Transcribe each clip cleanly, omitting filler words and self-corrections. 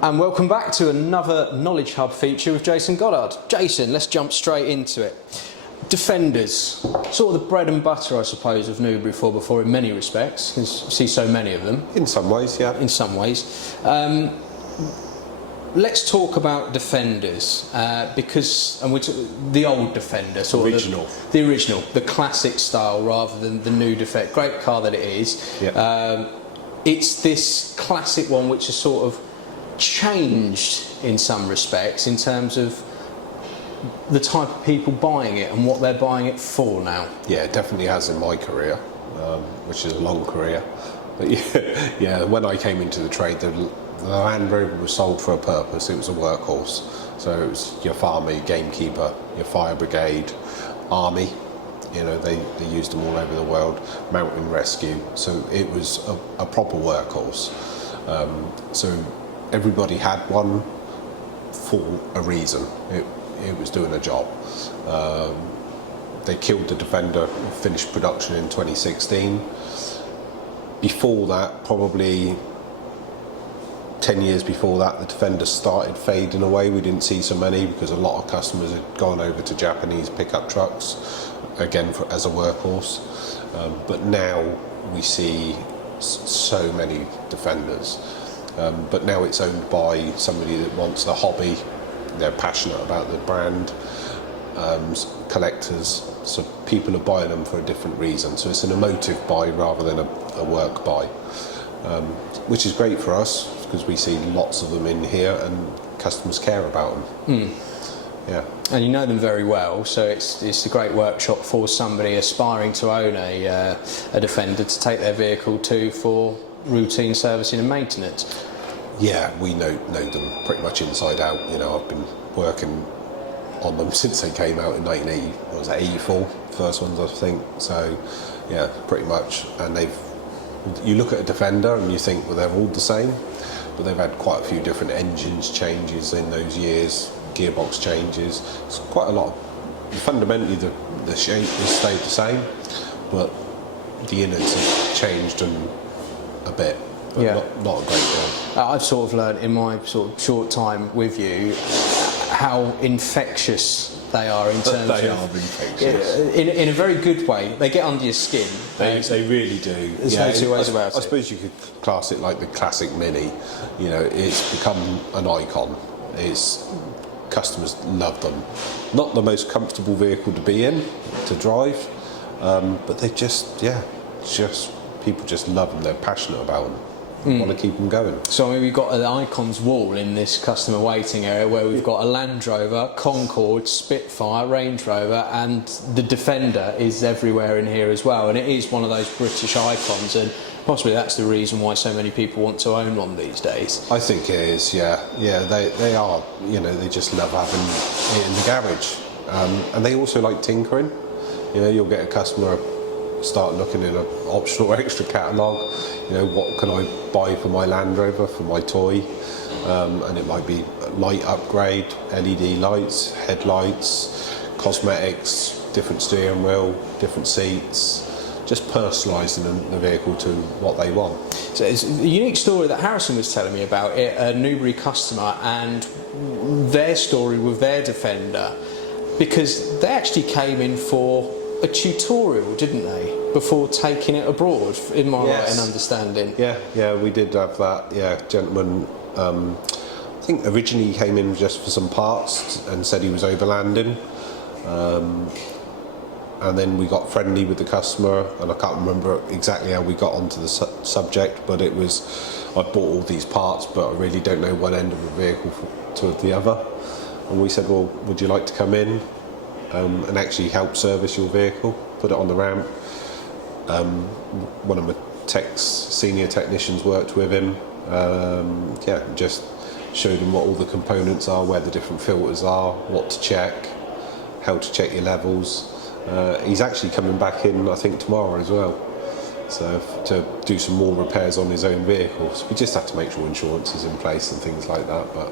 And welcome back to another Knowledge Hub feature with Jason Goddard. Jason, let's jump straight into it. Defenders, sort of the bread and butter, I suppose, of Newbury 4x4 in many respects, because you see so many of them. In some ways, yeah. In some ways. Let's talk about Defenders, because the old Defender, sort of the original, the classic style rather than the new Defender. Great car that it is. Yeah. It's this classic one which has sort of changed in some respects in terms of the type of people buying it and what they're buying it for now. Yeah, it definitely has in my career, which is a long career. But yeah, when I came into the trade, the Land Rover was sold for a purpose. It was a workhorse. So it was your farmer, your gamekeeper, your fire brigade, army. You know, they used them all over the world, mountain rescue. So it was a proper workhorse. So everybody had one for a reason. It was doing a job. They killed the Defender, finished production in 2016. Before that, probably 10 years before that, the Defender started fading away. We didn't see so many because a lot of customers had gone over to Japanese pickup trucks, again as a workhorse. But now we see so many Defenders. But now it's owned by somebody that wants the hobby. They're passionate about the brand, collectors, so people are buying them for a different reason. So it's an emotive buy rather than a work buy, which is great for us because we see lots of them in here and customers care about them. Yeah. And you know them very well, so it's a great workshop for somebody aspiring to own a Defender to take their vehicle to for routine servicing and maintenance. Yeah, we know them pretty much inside out. You know, I've been working on them since they came out in 1980. What was that, 84? First ones, I think. So, yeah, pretty much. And you look at a Defender and you think, well, they're all the same, but they've had quite a few different engines changes in those years, gearbox changes. It's quite a lot. Fundamentally, the shape has stayed the same, but the innards have changed a bit. But yeah. Not a great deal. I've sort of learned in my sort of short time with you how infectious they are in terms they of... are infectious. In a very good way. They get under your skin. They really do. There's no two ways about it. I suppose you could class it like the classic Mini. You know, it's become an icon. Customers love them. Not the most comfortable vehicle to be in, to drive, but they people just love them. They're passionate about them. Want to keep them going. So I mean, we've got an icons wall in this customer waiting area where we've got a Land Rover, Concorde, Spitfire, Range Rover, and the Defender is everywhere in here as well. And it is one of those British icons, and possibly that's the reason why so many people want to own one these days. I think it is, yeah. Yeah, they are. You know, they just love having it in the garage, and they also like tinkering. You know, you'll get a customer start looking in an optional extra catalogue. You know, what can I buy for my Land Rover, for my toy? And it might be a light upgrade, LED lights, headlights, cosmetics, different steering wheel, different seats, just personalising the vehicle to what they want. So it's a unique story that Harrison was telling me about it, a Newbury customer, and their story with their Defender, because they actually came in for a tutorial, didn't they, before taking it abroad, in my right in understanding? Yeah, we did have that. Yeah, gentleman, I think originally he came in just for some parts and said he was overlanding. And then we got friendly with the customer, and I can't remember exactly how we got onto the subject, but it was, I bought all these parts, but I really don't know one end of the vehicle to the other. And we said, well, would you like to come in and actually help service your vehicle, put it on the ramp? One of my senior technicians worked with him. Just showed him what all the components are, where the different filters are, what to check, how to check your levels. He's actually coming back in, I think, tomorrow as well, so to do some more repairs on his own vehicles. We just have to make sure insurance is in place and things like that, but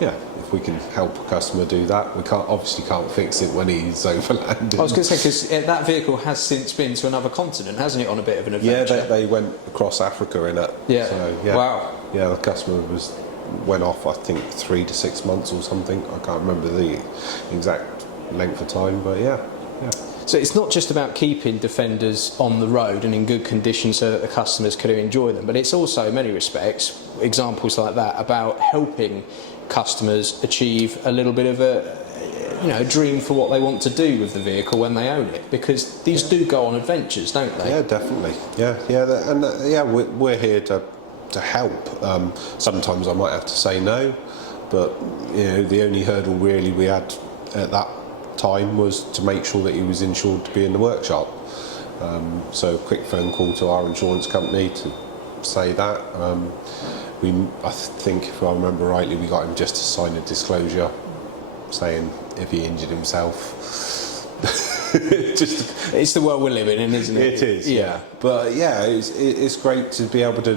yeah, if we can help a customer do that. We obviously can't fix it when he's overlanding. I was going to say, because that vehicle has since been to another continent, hasn't it, on a bit of an adventure? Yeah, they went across Africa in it. Yeah. So, yeah. Wow. Yeah, the customer was went off, I think 3 to 6 months or something. I can't remember the exact length of time, but yeah. So it's not just about keeping Defenders on the road and in good condition so that the customers can enjoy them, but it's also, in many respects, examples like that, about helping customers achieve a little bit of a dream for what they want to do with the vehicle when they own it, because these do go on adventures, don't they? Yeah, definitely. We're here to help. Sometimes I might have to say no, but the only hurdle really we had at that time was to make sure that he was insured to be in the workshop. So a quick phone call to our insurance company to say that. I think, if I remember rightly, we got him just to sign a disclosure saying if he injured himself. It's the world we're living in, isn't it? It is, yeah. But yeah, it's great to be able to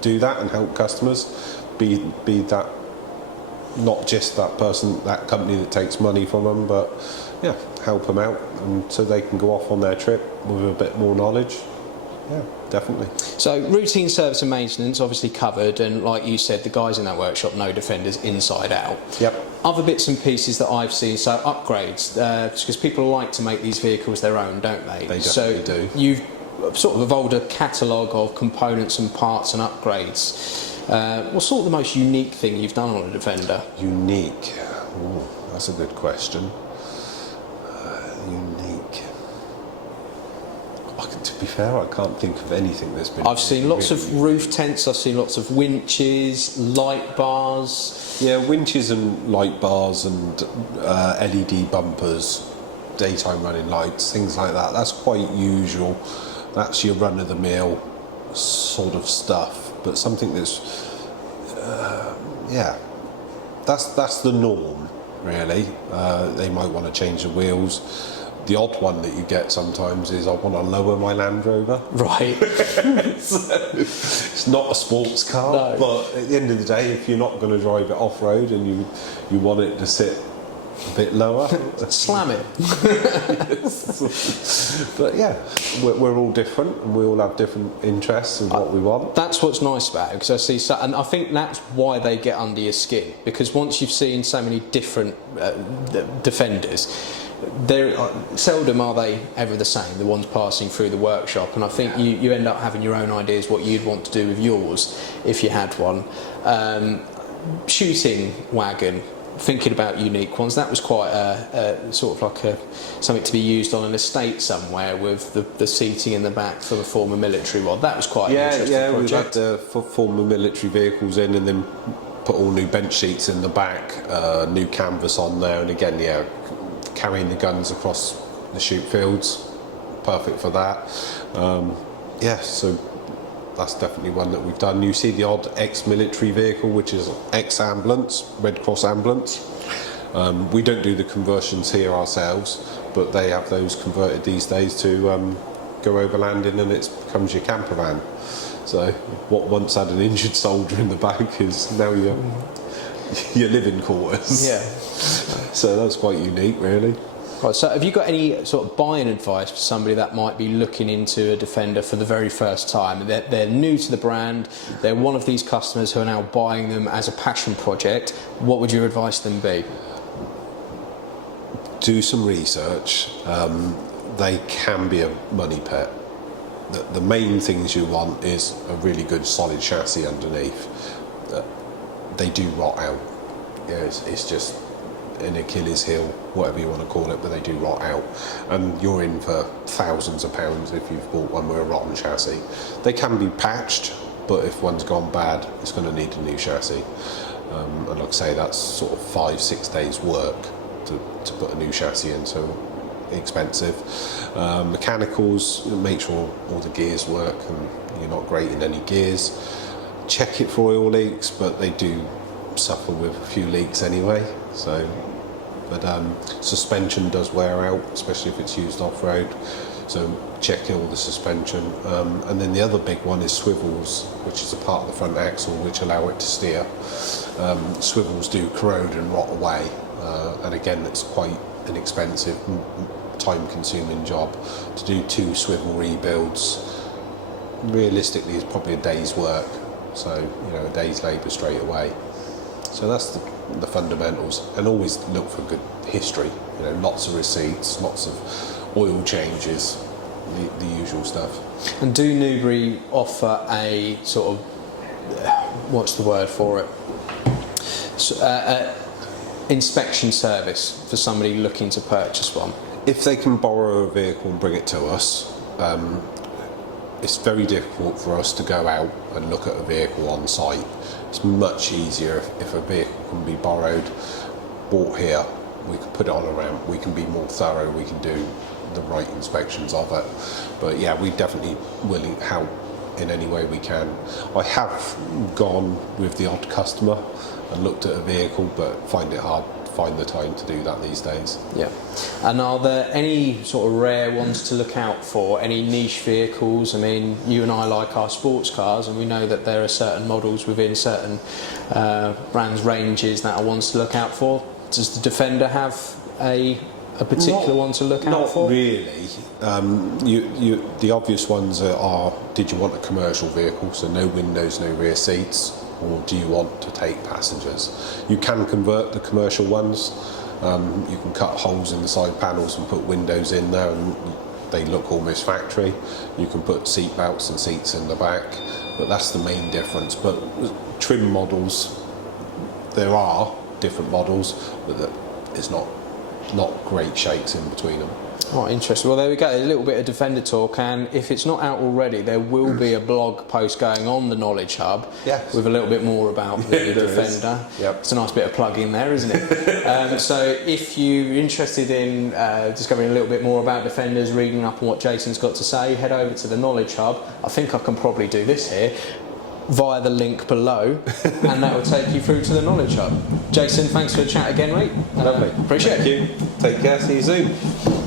do that and help customers be that, not just that person, that company that takes money from them, but yeah, help them out and so they can go off on their trip with a bit more knowledge. Yeah, definitely. So routine service and maintenance obviously covered, and like you said, the guys in that workshop know Defenders inside out. Yep. Other bits and pieces that I've seen, so upgrades, because people like to make these vehicles their own, don't they? They definitely do. You've sort of evolved a catalogue of components and parts and upgrades. What's sort of the most unique thing you've done on a Defender? Unique? Ooh, that's a good question. Unique. To be fair, I can't think of anything that's been... I've seen lots of roof tents, I've seen lots of winches, light bars. Yeah, winches and light bars and LED bumpers, daytime running lights, things like that. That's quite usual. That's your run-of-the-mill sort of stuff. But something that's... that's the norm, really. They might want to change the wheels. The odd one that you get sometimes is I want to lower my Land Rover. Right. It's not a sports car, no. But at the end of the day, if you're not going to drive it off-road and you want it to sit a bit lower... Slam it. But yeah, we're all different and we all have different interests in what we want. That's what's nice about it, because I see and I think that's why they get under your skin, because once you've seen so many different Defenders, seldom are they ever the same, the ones passing through the workshop, and I think you end up having your own ideas what you'd want to do with yours if you had one. Shooting wagon, thinking about unique ones, that was quite a sort of like something to be used on an estate somewhere with the seating in the back for the former military one. That was quite an interesting project. We've had the former military vehicles in and then put all new bench seats in the back, new canvas on there, and again, carrying the guns across the shoot fields, perfect for that. So that's definitely one that we've done. You see the odd ex-military vehicle, which is ex-ambulance, Red Cross ambulance. We don't do the conversions here ourselves, but they have those converted these days to go overlanding, and it becomes your camper van. So what once had an injured soldier in the back is now your living quarters. Yeah. So that's quite unique, really. Right, so have you got any sort of buying advice for somebody that might be looking into a Defender for the very first time? They're new to the brand, they're one of these customers who are now buying them as a passion project. What would your advice then be? Do some research. They can be a money pit. The main things you want is a really good solid chassis underneath. They do rot out. It's just an Achilles heel, whatever you want to call it, but they do rot out, and you're in for thousands of pounds if you've bought one with a rotten chassis. They can be patched, but if one's gone bad, it's going to need a new chassis. And like I say, that's sort of 5-6 days work to put a new chassis in, so expensive. Mechanicals, make sure all the gears work and you're not grating any gears. Check it for oil leaks, but they do suffer with a few leaks anyway. But suspension does wear out, especially if it's used off-road. So check all the suspension. And then the other big one is swivels, which is a part of the front axle which allow it to steer. Swivels do corrode and rot away, and again, it's quite an expensive, time-consuming job to do 2 swivel rebuilds. Realistically, it's probably a day's work. So a day's labour straight away. So that's the fundamentals, and always look for good history. You know, lots of receipts, lots of oil changes, the usual stuff. And do Newbury offer a sort of, what's the word for it? So, inspection service for somebody looking to purchase one? If they can borrow a vehicle and bring it to us, it's very difficult for us to go out and look at a vehicle on site. It's much easier if a vehicle can be borrowed, bought here, we can put it on a ramp, we can be more thorough, we can do the right inspections of it. But yeah, we're definitely willing to help in any way we can. I have gone with the odd customer and looked at a vehicle, but find it hard to find the time to do that these days. Yeah. And are there any sort of rare ones to look out for? Any niche vehicles? I mean, you and I like our sports cars, and we know that there are certain models within certain brands' ranges that are ones to look out for. Does the Defender have a particular one to look out for? Not really. The obvious ones are, did you want a commercial vehicle, so no windows, no rear seats, or do you want to take passengers? You can convert the commercial ones. You can cut holes in the side panels and put windows in there, and they look almost factory. You can put seat belts and seats in the back, but that's the main difference. But trim models, there are different models, but it's not great shakes in between them. Oh, interesting. Well, there we go. There's a little bit of Defender talk, and if it's not out already, there will be a blog post going on the Knowledge Hub with a little bit more about the Defender. Yep. It's a nice bit of plug in there, isn't it? So if you're interested in discovering a little bit more about Defenders, reading up on what Jason's got to say, head over to the Knowledge Hub. I think I can probably do this here via the link below, and that will take you through to the Knowledge Hub. Jason, thanks for the chat again, mate. Lovely. Appreciate it. Thank you. Take care. See you soon.